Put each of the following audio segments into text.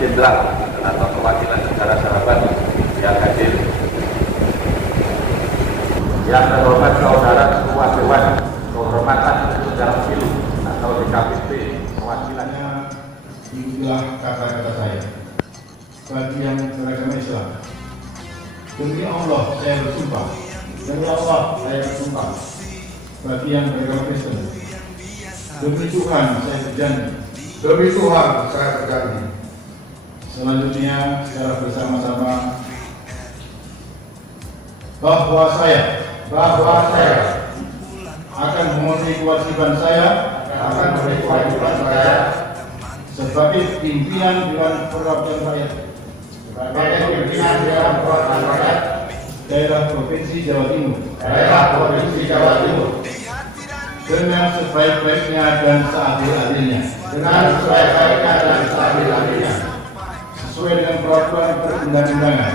Jenderal atau perwakilan negara sahabat yang hadir. Yang terhormat saudara Ketua Dewan Kehormatan Penyelenggara Pemilu atau DKPP, perwakilannya inilah kata-kata saya. Bagi yang beragama Islam, demi Allah saya bersumpah. Demi Allah saya bersumpah. Bagi yang beragama Kristen, demi Tuhan saya berjanji. Demi Tuhan saya berjanji. Selanjutnya secara bersama-sama bahwa saya akan memenuhi kewajiban saya sebagai pimpinan Dewan Perwakilan Rakyat daerah Provinsi Jawa Timur dengan sebaik-baiknya dan seadil-adilnya sesuai dengan peraturan perundang-undangan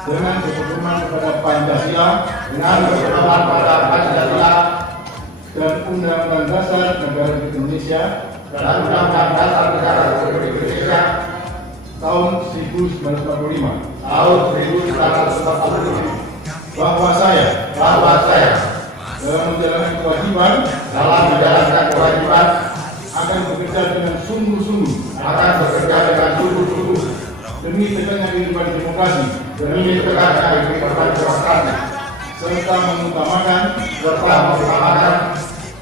dengan berpedoman kepada Pancasila dan Undang-Undang Dasar Negara Indonesia tahun 1945 bahwa saya dalam menjalankan kewajiban akan bekerja dengan sungguh-sungguh demi tegaknya kehidupan demokrasi serta mengutamakan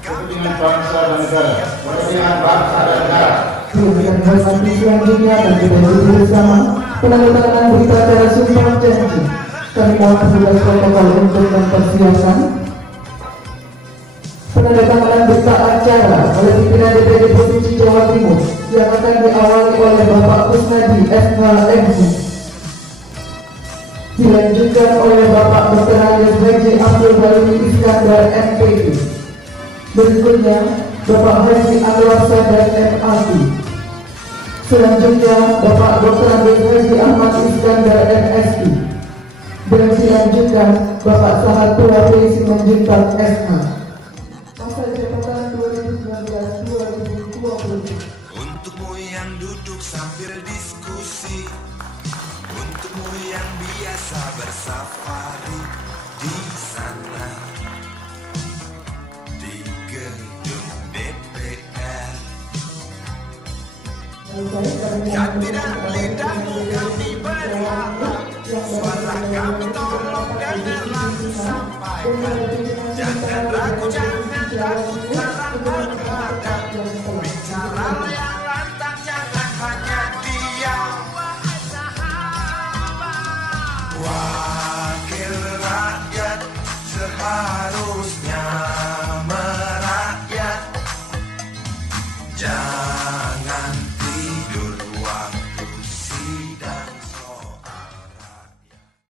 kepentingan bangsa dan negara. Dengan hormat selanjutnya dan kita berdiri bersama penandatanganan berita acara sumpah janji. Kami mohon petugas protokol untuk mempersiapkan penandatanganan berita acara oleh pimpinan DPD Provinsi Jawa Timur yang akan diawali oleh Bapak Kusnadi FHMC, dilanjutkan oleh Bapak Dr. Alias Haji Abdul Walidi Iskandar MPD, berikutnya Bapak Haji Anwar Sadar MAD, selanjutnya Bapak Dr. Alias Haji Ahmad Iskandar MSI, dan selanjutnya Bapak Sahatua P. Simanjuntak SA. Masa jabatan 2019-2020. Untukmu yang duduk sambil diskusi, untukmu yang biasa bersafari di sana di gedung DPR, yang tidak lidahmu kami berharap, suara kami tolong dengarlah sampaikan. Jangan ragu, jangan ragu dalam berhadap.